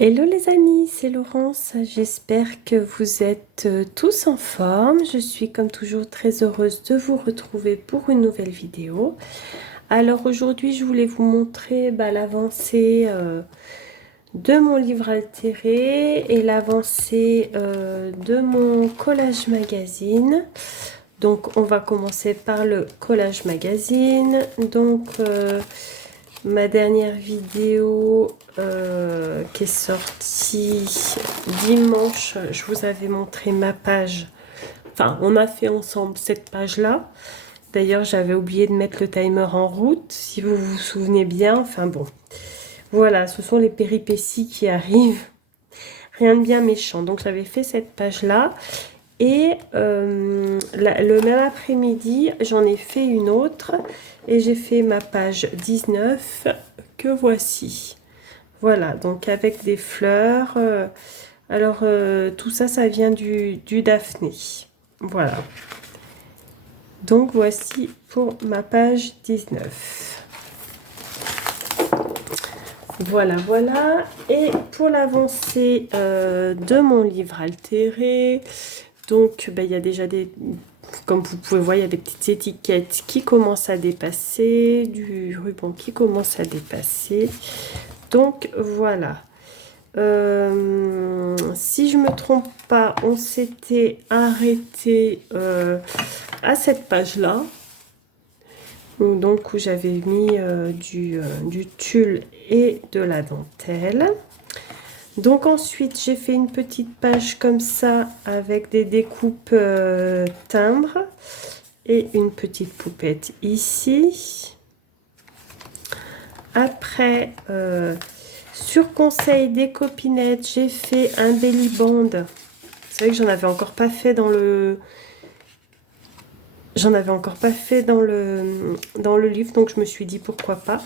Hello les amis, c'est Laurence. J'espère que vous êtes tous en forme. Je suis comme toujours très heureuse de vous retrouver pour une nouvelle vidéo. Alors aujourd'hui, je voulais vous montrer l'avancée de mon livre altéré et l'avancée de mon collage magazine. Donc on va commencer par le collage magazine. Ma dernière vidéo qui est sortie dimanche, je vous avais montré ma page. Enfin, on a fait ensemble cette page-là. D'ailleurs, j'avais oublié de mettre le timer en route, si vous vous souvenez bien. Enfin bon, voilà, ce sont les péripéties qui arrivent. Rien de bien méchant. Donc, j'avais fait cette page-là. Et le même après-midi, j'en ai fait une autre. Et j'ai fait ma page 19 que voici. Voilà, donc avec des fleurs. Tout ça, ça vient du Daphné. Voilà. Donc, voici pour ma page 19. Voilà, voilà. Et pour l'avancée de mon livre altéré, donc il y a déjà des... Comme vous pouvez voir, il y a des petites étiquettes qui commencent à dépasser, du ruban qui commence à dépasser. Donc, voilà. Si je me trompe pas, on s'était arrêté à cette page-là. Donc, où j'avais mis du tulle et de la dentelle. Donc ensuite, j'ai fait une petite page comme ça avec des découpes timbres et une petite poupette ici. Après, sur conseil des copinettes, j'ai fait un belly band. C'est vrai que j'en avais encore pas fait dans le... J'en avais encore pas fait dans le livre, donc je me suis dit pourquoi pas.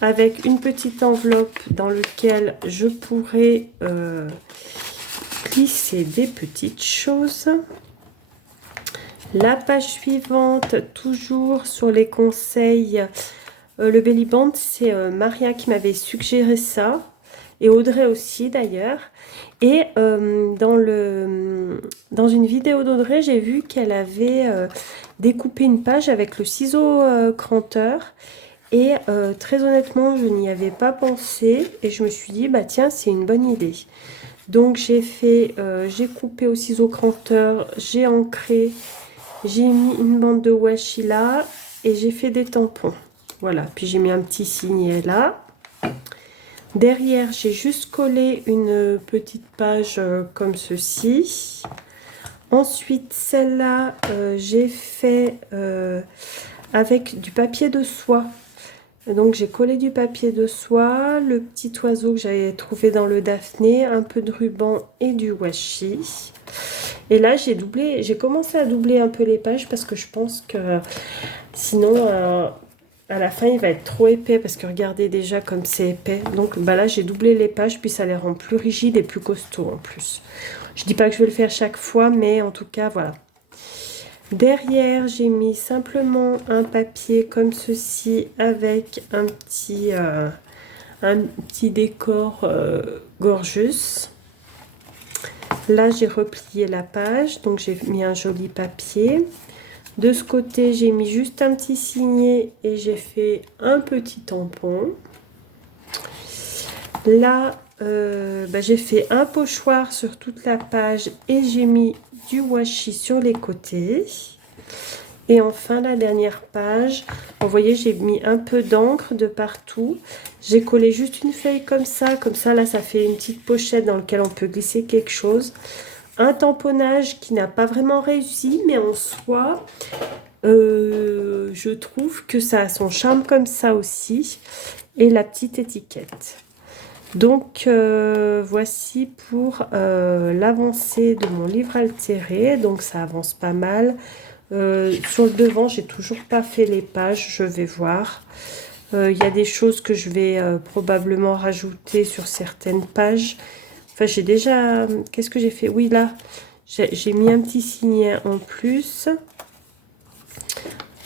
Avec une petite enveloppe dans laquelle je pourrais glisser des petites choses. La page suivante, toujours sur les conseils. Le belly band, c'est Maria qui m'avait suggéré ça. Et Audrey aussi d'ailleurs. Et dans une vidéo d'Audrey, j'ai vu qu'elle avait découpé une page avec le ciseau cranteur. Et très honnêtement, je n'y avais pas pensé. Et je me suis dit, bah tiens, c'est une bonne idée. Donc j'ai coupé au ciseau cranteur, j'ai ancré, j'ai mis une bande de washi là et j'ai fait des tampons. Voilà, puis j'ai mis un petit signet là. Derrière, j'ai juste collé une petite page comme ceci. Ensuite, celle-là, j'ai fait avec du papier de soie. Donc, j'ai collé du papier de soie, le petit oiseau que j'avais trouvé dans le Daphné, un peu de ruban et du washi. Et là, j'ai commencé à doubler un peu les pages parce que je pense que sinon... à la fin, il va être trop épais parce que regardez déjà comme c'est épais. Donc là, j'ai doublé les pages, puis ça les rend plus rigides et plus costauds en plus. Je dis pas que je vais le faire chaque fois, mais en tout cas, voilà. Derrière, j'ai mis simplement un papier comme ceci avec un petit décor gorgeous. Là, j'ai replié la page, donc j'ai mis un joli papier. De ce côté, j'ai mis juste un petit signet et j'ai fait un petit tampon. Là, j'ai fait un pochoir sur toute la page et j'ai mis du washi sur les côtés. Et enfin, la dernière page, vous voyez, j'ai mis un peu d'encre de partout. J'ai collé juste une feuille comme ça là, ça fait une petite pochette dans laquelle on peut glisser quelque chose. Un tamponnage qui n'a pas vraiment réussi, mais en soi, je trouve que ça a son charme comme ça aussi. Et la petite étiquette. Donc, voici pour l'avancée de mon livre altéré. Donc, ça avance pas mal. Sur le devant, j'ai toujours pas fait les pages. Je vais voir. Il y a des choses que je vais probablement rajouter sur certaines pages. Enfin, j'ai déjà... Qu'est-ce que j'ai fait? Oui, là, j'ai mis un petit signet en plus.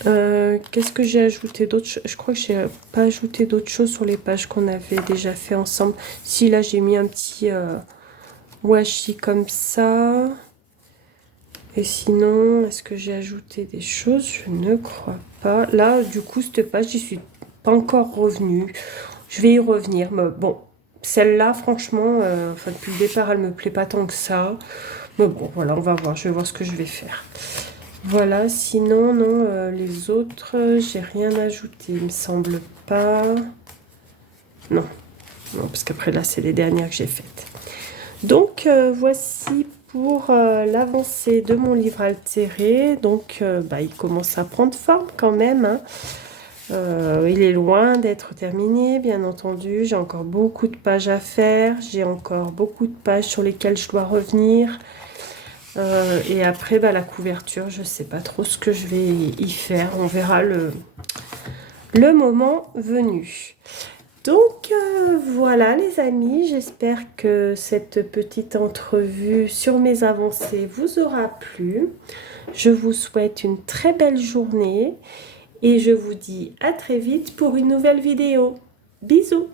Qu'est-ce que j'ai ajouté d'autre? Je crois que j'ai pas ajouté d'autres choses sur les pages qu'on avait déjà fait ensemble. Si, là, j'ai mis un petit washi comme ça. Et sinon, est-ce que j'ai ajouté des choses? Je ne crois pas. Là, du coup, cette page, j'y suis pas encore revenue. Je vais y revenir. Mais bon, celle-là, franchement, enfin, depuis le départ, elle me plaît pas tant que ça. Mais bon, voilà, on va voir. Je vais voir ce que je vais faire. Voilà, sinon, non, les autres, j'ai rien ajouté, il me semble pas. Non, non, parce qu'après là, c'est les dernières que j'ai faites. Donc, voici pour l'avancée de mon livre altéré. Donc, bah, il commence à prendre forme quand même, hein. Il est loin d'être terminé, bien entendu. J'ai encore beaucoup de pages à faire. J'ai encore beaucoup de pages sur lesquelles je dois revenir. Et après, bah, la couverture, je ne sais pas trop ce que je vais y faire. On verra le moment venu. Donc, voilà les amis. J'espère que cette petite entrevue sur mes avancées vous aura plu. Je vous souhaite une très belle journée. Et je vous dis à très vite pour une nouvelle vidéo. Bisous!